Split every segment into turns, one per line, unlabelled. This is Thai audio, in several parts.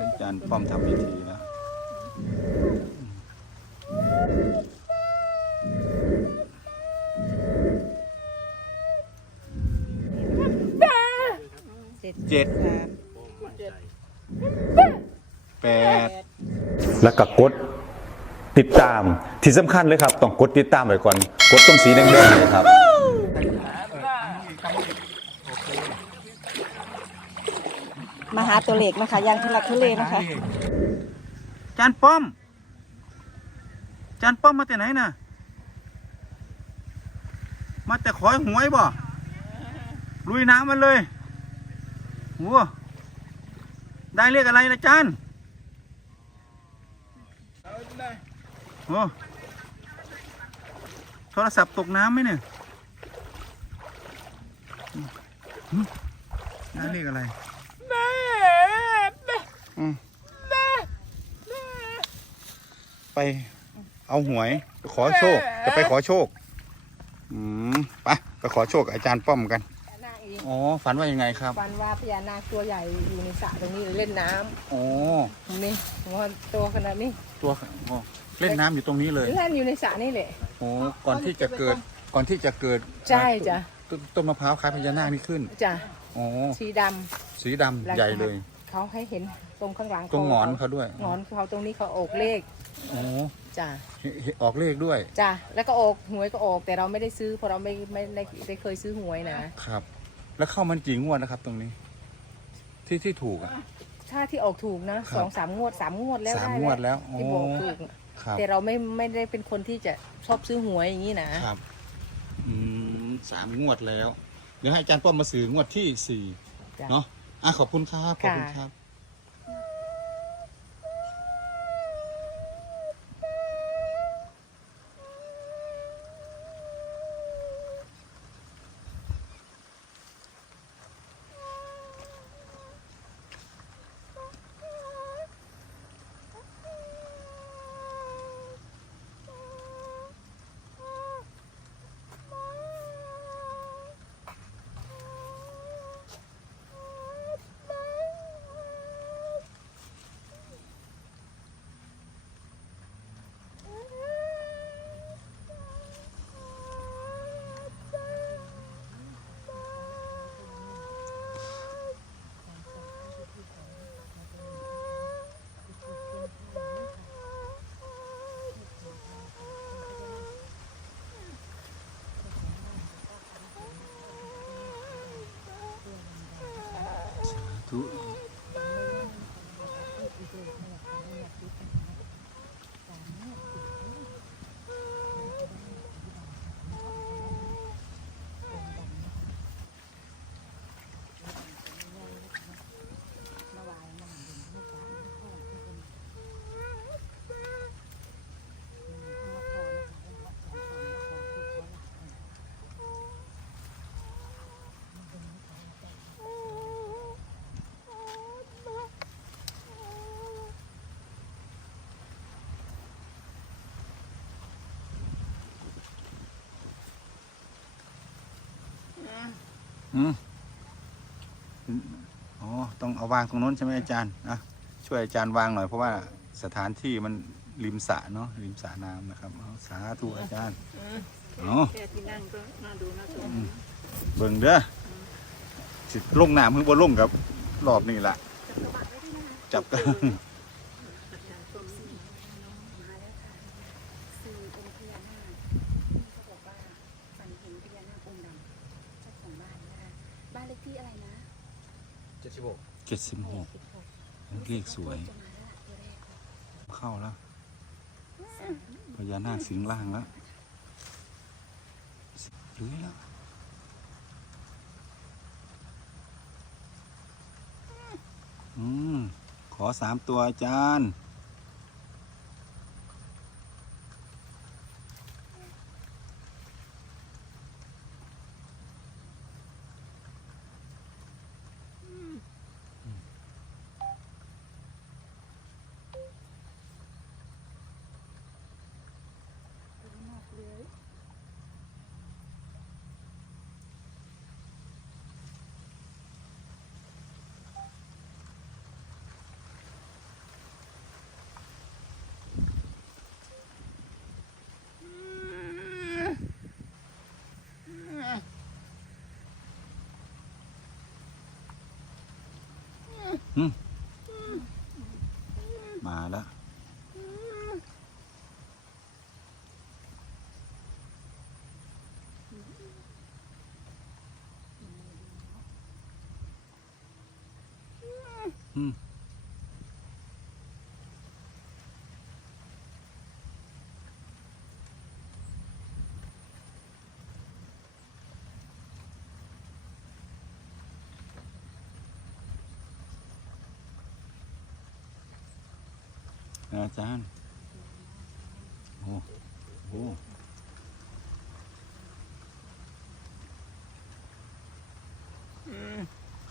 อาจารย์ป้อมทำพิธีนะ
เจ็ด
เจ็ด
สาม
แปด
แล้วก็กดติดตามที่สำคัญเลยครับ ต้องกดติดตามไว้ก่อน กดตรงสีแดงๆเลยครับ
มาหา ตัวเลขนะคะยังทุลักทุเลนะคะ
อาจารย์ป้อมอาจารย์ป้อมมาแต่ไหนน่ะ มาแต่ขอยหวยบ่ลุยน้ำมันเลยโอ้ได้เรียกอะไรนะอาจารย์โอ้โทรศัพท์ตกน้ำไหมเนี่ยหึได้เรียกอะไร อืมไปเอาหวย ไปขอโชค จะไปขอโชค อืมไปไปขอโชคกับอาจารย์ป้อมกัน
นาคเอง
อ๋อ ฝันว่ายังไงครับ
ฟันว่าพญานาคตัวใหญ่อยู่ในสระตรงนี้เล่นน้
โอ้ำ
นี่ว่าตัวขนาดนี้
ตัวอ๋อเล่นน้ำอยู่ตรงนี้เลย
เล่นอยู่ในสระนี่แหละ
โอ้ก่อนที่จะเกิด ก่อนที่จะเกิด
ใช่จ้ะ
ต้นต้นมะพร้าวคล้ายพญานาคนี่ขึ้น
จ้ะ
อ๋อ
สีด
สีดำำใหญ่เลย
เขาให้เห็น ตรงข้างหลัง
ตรงหงอนเขาด้วย
หงอนเขาตรงนี้เขาโอกเลข
โอ้
จ้ะ
เห็นเห็นออกเลขด้วย
จ้ะแล้วก็โอกหวยก็โอก แต่เราไม่ได้ซื้อเพราะเราไม่ไม่ได้ได้เคยซื้อหวยนะ
ครับ แล้วเข้ามันกี่งวดนะครับ ตรงนี้ ที่ที่ถูกอะ
ถ้าที่ออกถูกนะครับสองสามงวดสามงวดแล้ว
สาม
ได้
งวดแล้ว
ที่
โอ้
บอกถูก
ครับ
แต่เราไม่ไม่ได้เป็นคนที่จะชอบซื้อหวยอย่างนี้นะ
ครับ อืมสามงวดแล้ว เดี๋ยวให้อาจารย์ป้อมมาสื่องวดที่สี่
จ้ะ
เนาะอะขอบคุณครับขอบคุณ
ค่ะ
ครับ ทุ อืมอ๋อ ต้องเอาวางตรงโน้นใช่ไหมอาจารย์นะช่วยอาจารย์วางหน่อยเพราะว่าสถานที่มันริมสระเนาะริมสระน้ำนะครับเอาสาธุอาจารย์เอา
แค่ที่นั่งก็น่าดูน่าชม
เบิ่งเด้อสิลงน้ำเพิ่งบ่ลงกับรอบนี้ละจับกัน
สื่อองค์พญานาคที่เขาบอกว่าฝันเห็นพญานาคองค์ดำเจ้าของบ้านนะคะ บ้านเลขที่อะไรนะ
เจ็ดสิบหกเลขสวย
จะมาแล้วล่ะตัวแรก
เข้าแล้วพญานาคสิงล่างแล้วเลื้อยแล้วอืม ขอสามตัวอาจารย์ มาแล้ว อืม อาจารย์ โอ้โห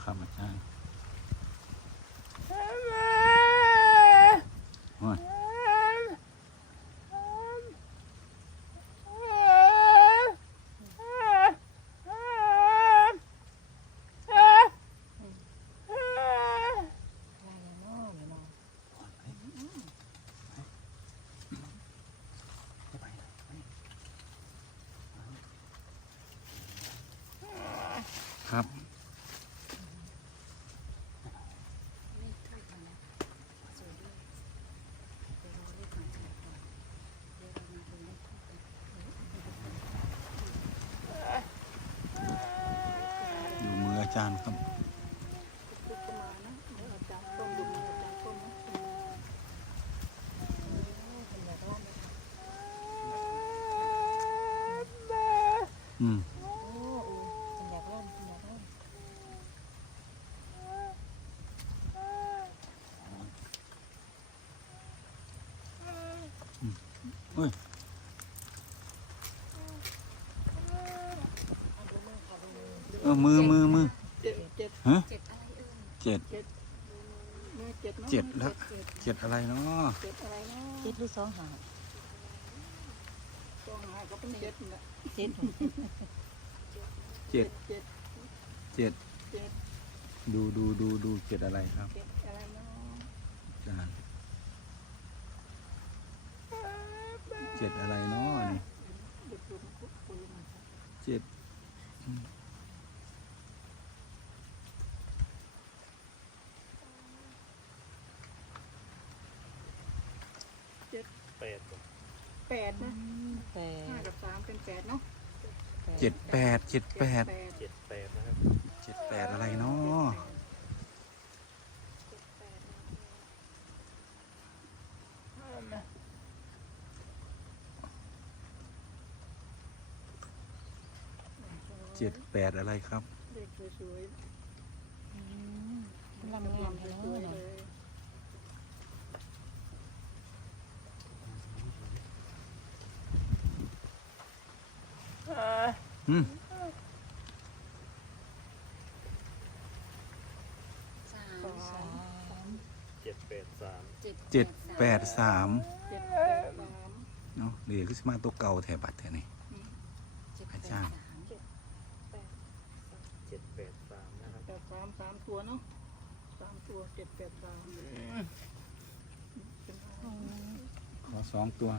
ครับอาจารย์โอ้ยครับ
เลขทูบมันนะสวยด้วยเดี๋ยวรอเลขหมายจากก่อนเดี๋ยวเรามาดูเลขทูบกัน
ดูมืออา จารย์ครับอืม
ฉันอยากเล่นฉันอยากเล่น
เฮ้ย เออ มือมือมือ ฮะ
เจ็ดอะไรเอ่ย
เจ็ดเจ็ดแล้วเจ็ดอะไรเนาะ
เจ็ดหรือสองหาเจ็ด
เจ็ดเจ็ดดูดูดูดูเจ็ดอะไรครับอาจารย์เจ็ดอะไรเนาะนี่เจ็ดอืม
แปดบ่
แปดนะ
แป
ห้า
ด
กับสามเป็นแปดเนาะ
เจ็ดแปดเจ็ดแปด
แปด
เจ็ดแปดนะครับ
เจ็ดแปดอะไรเนาะเจ็ดแปดอะไรครับ
เลขสวย
ลำงาม
ๆ
เนา
สวยๆะเลย
อืม
สาม
สาม
เจ็ดแปดสาม
เจ็ด
เจ็ดแปดสาม
เจ็ดแปดสาม
เนาะเรียกขึ้นมาตัวเก่าแถบัตรแถนี่
เจ็ดแป
อา
ด
จารย์
สาม
เจ็ดแปดสามนะครับ
แปดสามสามตัวเนาะสามตัวเจ็ดแปดสามเป็นไง
ขอสองตัว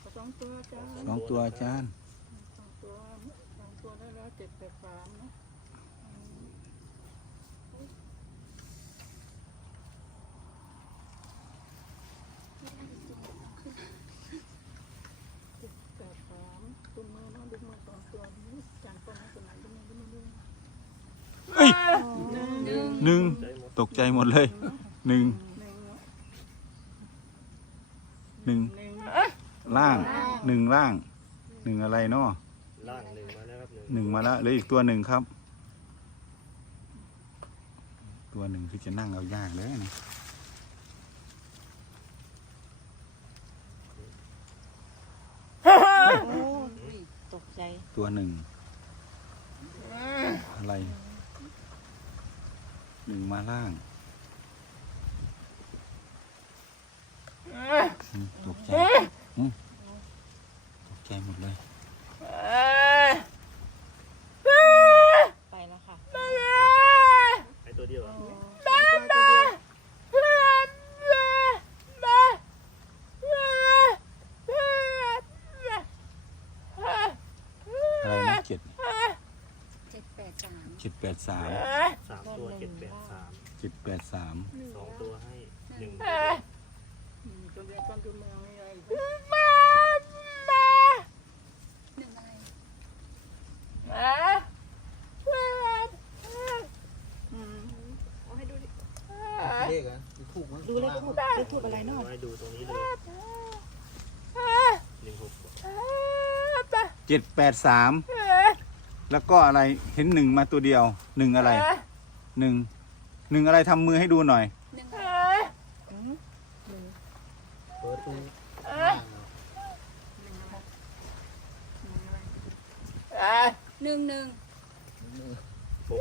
ขอสองตัวจ้า
สองตัวอาจารย์
สองตัวสอง ตัวได้แล้วเจ็ดแปดสามนะเจ็ดแปดสามตุ้มมือนะดึงมือสองตัวนี้จานต้นไม้ตัวไหนดึงมือดึงมือดึง
เอ้ย
หนึ่ง
ตกใจหมดเลยหนึ่ง
หนึ่ง
ล่างหนึ่งล่างหนึ่งอะไรเนาะ
ล่างหนึ่งมาแล้วครับ หนึ่ง
หนึ่งมาแล้วเหลืออีกตัวหนึ่งครับ ตัวหนึ่งคือจะนั่งเอายากเลยนะ
โอ้ยตกใจ
ตัวหนึ่งอะไรหนึ่งมาล่างอืมตกใจอืมตกใจหมดเลย
ไปแล้วค่ะ
ไอตัวเดียวเหรอ
อะไรนะ เจ็ด
เจ็ดแปดสาม
เจ็ดแปดสาม
สามตัวเจ็ดแปดสาม
เจ็ดแปดสาม
สองตัวให้หนึ่ง
อืมตัวเดียวกันตัวเมืองนี่ไง
หนึ่งอะไร
อืม
เลขอะถูกมั้ย
ดูเลขทูบเลขทูบอะไรเนาะ
ไว้ดูตรงนี้เลยหนึ่งหก
เจ็ดแปดสาม แล้วก็อะไรเห็นหนึ่งมาตัวเดียวหนึ่งอะไรหนึ่งหนึ่งอะไรทำมือให้ดูหน่อย
หนึ่งอะไร
เปิดตูล่างเอา
หนึ่งหนึ่ง
หก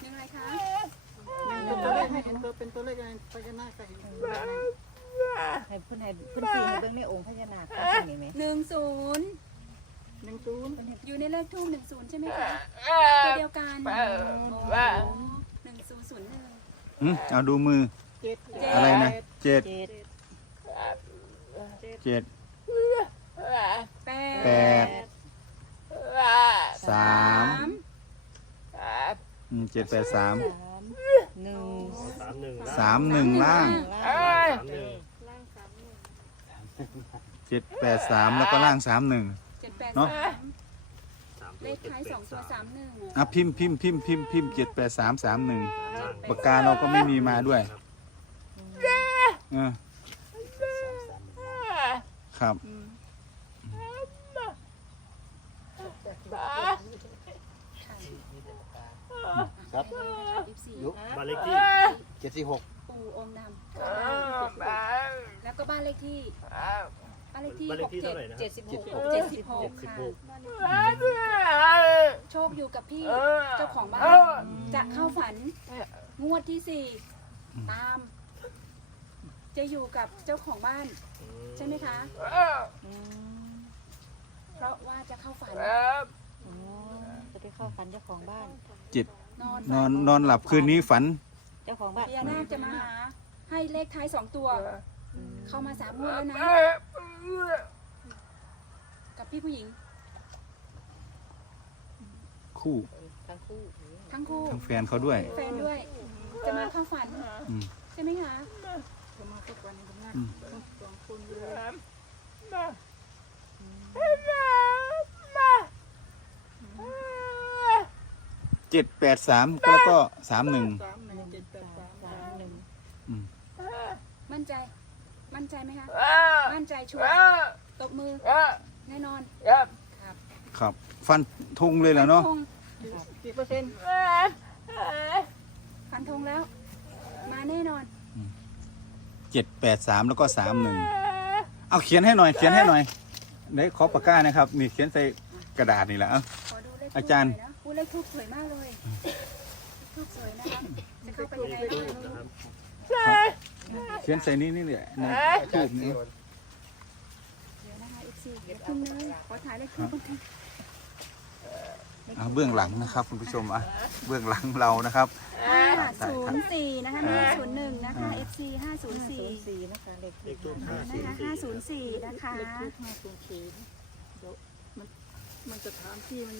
หนึ่งอะไรคะ
เป็นตัวเลขให้เห็นตัวเป็นตัวเลขอะไรพญานาคก็เห็น
ให้เพื่อนให้เพื่อนสีให้เบิ่งใน
ใช่ไหมคะตัวเดียวกันโอ้หนึ่งศูนย์ศูนย์หนึ่ง
อืมเอาดูมือ
เจ็ด
อะไรนะเจ็ด
เจ็ด
เจ็ด
แป
แป
ด
ดสาม
สาม
อืมเจ็ดแปดสาม
สามหนึ่ง
สามหนึ่ง
สามหนึ่งล่าง
สามหนึ่ง
เจ็ดแปดสามแล้วก็ล่างสามหนึ่ง
เจ็ดแปด
เนอะ
สาม
สาม
เลขท้ายสองตัวสามหนึ่ง
อะพิมพ์พิมพ์พิมพ์พิมพ์พิมพ์เจ็ดแปดสามสามหนึ่งปากกาเราก็ไม่มีมาด้วยเออครับ
ครับ
ยี่สิบสี่
ยุ
บ้านเลขที่
เจ็ดสี่หก
ปูอมนำแล้วก็บ้านเลขที่ บ้านเลขที่
บ้านเล
ห
ข
ก
ที่
เจ็
เท่า
ด
ไหร่นะ
เจ็ดสิบหกเจ็ดสิบหก
เจ็ดสิบ
ค่ะ
หก
โชคอยู่กับพี่เจ้าของบ้านจะเข้าฝัน งวดที่สี่ตาม จะอยู่กับเจ้าของบ้าน ใช่ไหมคะ
อืม
เพราะว่าจะเข้าฝัน
อ๋อจะได้เข้าฝันเจ้าของบ้าน
จิต
นอน
นอนนอนหลับคืนนี้ฝัน
เจ้าของบ้าน
พญานาคจะมาหา ให้เลขท้ายสองตัว เข้ามาสามงวดแล้วนะ กับพี่ผู้หญิง
คู่
ทั้งคู่
ทั้งคู่
ทั้งแฟนเขาด้วย
แฟนด้วย จะมาเข้าฝัน
อืม
ใช่ไหมคะ
จะมาสักวันหนึ่งนะ
อืม
สองคนเลย
เจ็ดแปดสามแล้วก็สามหนึ่ง
สามหนึ่งเจ็ดแปดสาม
สามหนึ่ง
มั่นใจ มั่นใจไหมคะ มั่นใจชัวร์ตบมือ แน่นอนครับ
ครับฟันธงเลยแล้วเนาะ
ฟัธง
กี่เปอร์เซ็นต์
ฟันธงแล้ว มาแน่นอน
เจ็ดแปดสามแล้วก็สามหนึ่งเอาเขียนให้หน่อย เขียนให้หน่อยเดี๋ยวขอปากกานะครับนี่เขียนใส่กระดาษนี่แหละเอา
ขอดูเลข
อาจารย์
ทูบหน่นะอู้เลขทูบสวยมากเลยทูบสวยนะคะจะเข้าไปยังไง
เลข
ได้
ทูบ
ไม่
นะ
รู้
ครับ
เขียนใส่นี่นี่แหละในทูบนี้
เดี๋ยวนะคะอีกสี่เดี๋ยวคุณนึงขอถ่ายเลขทูบก่อน
เอาเบื้องหลังนะครับ คุณผู้ชมอะเบื้องหลังเรานะครับ
ห้าศูนย์สี่นะคะห้าศูนย์หนึ่งนะคะ FC ห้าศูนย์สี่
สี่นะคะเลข
เล
ทู
ข
บ
ทูบห้า
นะ
สี่
คะ
สี่
ห้าศูนย์สี่นะคะ
เลขทูบห้าศูนย์สี่เดี๋ยวมันมันสถานที่มัน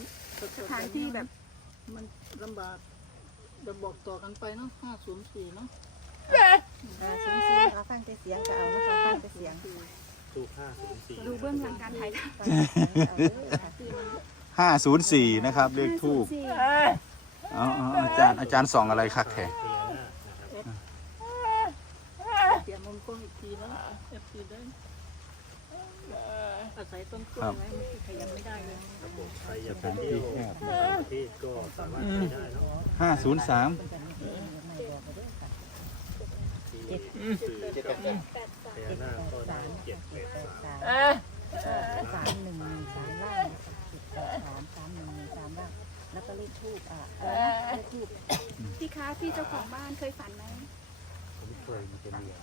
สถานที่แบบ
มันลำบากเราบอกต่อกันไปเนาะห้าศูนย์สี่เนาะ
อ่าศูนย์สี่เราฟังแต่เสียงก็เอานะคะฟังแต่เสียง
ทูบห้าศูนย์สี่
ดูเบื้องหลังการถ่ายท
ฟังแต่เสียงเอาเด้อค่ะ
ห้าศูนย์สี่นะครับำเลขทูบ
504
เอาเอาเอาอาจารย์อาจารย์ส่องอะไรคักแท้
พญานาคนะครับ
เปลี่ยนมุมกล้องอีกทีแล้วเอฟซีได้อาศัยต้นกล้วยไว้มันขยับไม่ได้เลย
ครับผมใครอยากไปเที่ยวที่ก็สามารถไปได้เนาะ
ห้าศูนย์สาม
ที่สื่อกับพญานาคก็ได้เจ็ดแปดสาม
สามสามหนึ่งหนึ่งสามล่างสิบแปดสามสามหนึ่งหนึ่งสามล่างแล้วก็เลขทูบอะอะไรนะเลขทูบ
พี่คะพี่เจ้าของบ้านเคยฝันไหม
ผมเคยมีเป็นเมีย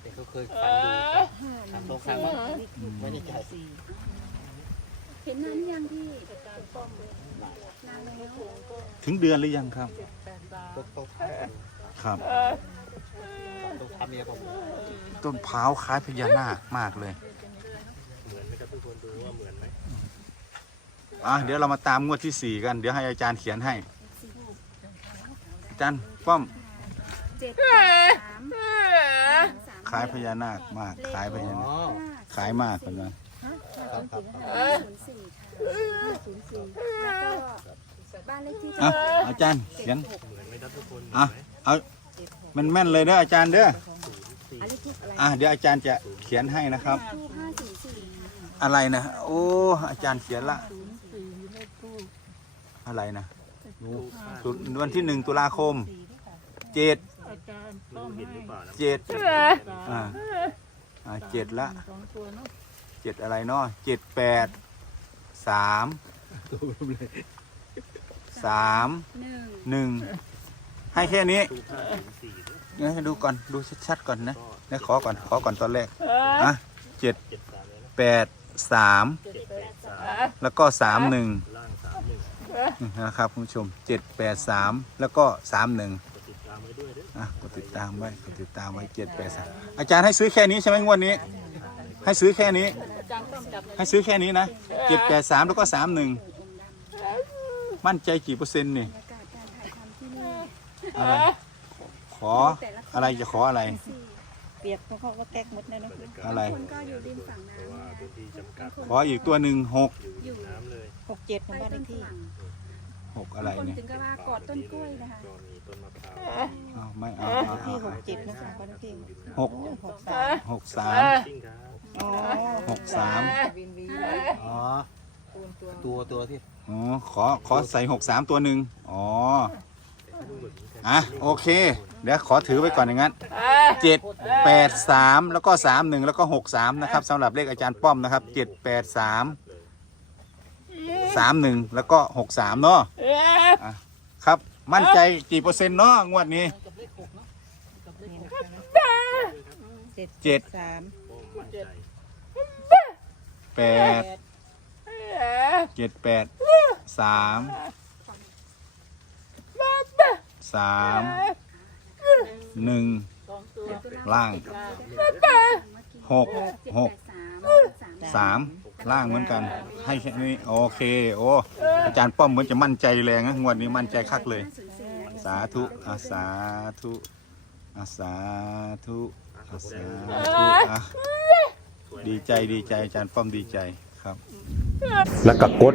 แต่เขาเคยฝันดูครับทำสองครั้งมั้งไม่ได้ใจ
สี่
เห็นนานหรือยังพี่นานแล้ว
ถึงเดือนหรือยังครับ
ต้องต้องทำ
ครับ
ต้องทำเมียผม
ต้นพร้าวคล้ายพญานาคมากเลย
เหมือนไหมครับทุกคนดูว่าเหมือนไหม
อะเดี๋ยวเรามาตามงวดที่สี่กัน เดี๋ยวให้อาจารย์เขียนให้ อาจารย์ป้อม
เจ็ดสามสาม
คล้ายพญานาคมากคล้ายพญา
อ๋
นา
อ
คคล้ายมากคนนะ
ครับครับ
ศูนย์สี่ค่ะศูนย์สี่แล้วก็บ้านเลขที่
อะอาจารย์เขียน
เหมือนไหม่รับทุกคน
อะเอา มันแม่นเลยเด้ออาจารย์เด้อ
อันนี้ทูบอะไร
อะเดี๋ยวอาจารย์จะเขียนให้นะครับ
ทูบห้าศูนย์สี่
อะไรนะโอ้อาจารย์เขียนละ
ศูนย์สี่เลขทูบ
อะไรนะตุวันที่หนึ่งตุลาคมเจ็ด
อาจารย์ต้อง
เห็นห
ให้
เจ็
ดอ่าอ่าเจ็ดละ
สองตัวเนาะ
เจ็ดอะไรเนาะเจ็ดแปดสามสาม
หนึ่ง
หนึ่ง ให้แค่นี้
รูปภาพศูนย์สี่ด้วย
เดี๋ยวให้ดูก่อนดูชัดๆก่อนนะ
ก็
เดี๋ยวขอก่อนขอก่อนตอนแรกอะเจ็ด
เจ็ดสามเลยนะ
แปดสาม
เจ็ดแปดสาม
แล้วก็สามหนึ่ง
ล่างสามหนึ่ง
นะครับคุณผู้ชมเจ็ดแปดสามแล้วก็สามหนึ่ง
กดติดตามไว้ด้วยเด้อ
อะกดติดตามไว้กดติดตามไว้เจ็ดแปดสามอาจารย์ให้ซื้อแค่นี้ใช่ไหมงวดนี้ ให้ซื้อแค่นี้
อาจารย์ต้องจับ
ให้ซื้อแค่นี้นะเจ็ดแปดสามแล้วก็สามหนึ่ง
องค์ดำ
มั่นใจกี่เปอร์เซ็นต์นี่ อะไร ขออะไรจะขออะไร
สี่
เปียกเพราะเขาก็แก๊กหมดเลยเนาะ
อะไร
คนก็อยู่ริมฝั่ง
เพราะว่า
น้ำ
พื้นที่จำกัด
ขออีกตัวหนึ่งหก
อยู่น้ำเลย
หกเจ็ดของ
ใต้
บ้านเล
ต้น
ขที่
ฝรั่ง
หกอะไร
คน
เนี่ย
ถึงก็ว่ากอดต้นกล้วยนะคะ
ก็มีต้นมะพร้าว
เอาไม่เอาเอา
ที่
เอา
หกเจ็ดนะคะบ้านเลขที่
หก
หกสาม
หกสาม
จริงครับ
อ๋อ
หกสาม
วินวี
อ๋อตัวตัวที่
อ๋อขอขอใส่หกสามตัวหนึ่งอ๋อ อะโอเค เดี๋ยวขอถือไว้ก่อนอย่างนั้นเจ็ดแปดสามแล้วก็สามหนึ่งแล้วก็หกสามนะครับสำหรับเลขอาจารย์ป้อมนะครับเจ็ดแปดสามสามหนึ่งแล้วก็หกสามเนาะอะครับมั่นใจกี่เปอร์เซ็นต์เนาะงวดนี้
นี่นะคะเจ็ด
เจ็ด
สาม
ผมมั่นใจ
แปดเจ็ดแปดสาม สามหนึ่งล่างหกหก
สามสาม
สามล่างเหมือนกัน ให้แค่นี้โอเค โอ้อาจารย์ป้อมเหมือนจะมั่นใจแรงนะงวดนี้มั่นใจคักเลย สาธุอาสาธุอาสาธุอาสาธุอะดีใจดีใจอาจารย์ป้อมดีใจครับ
แล้วก็กด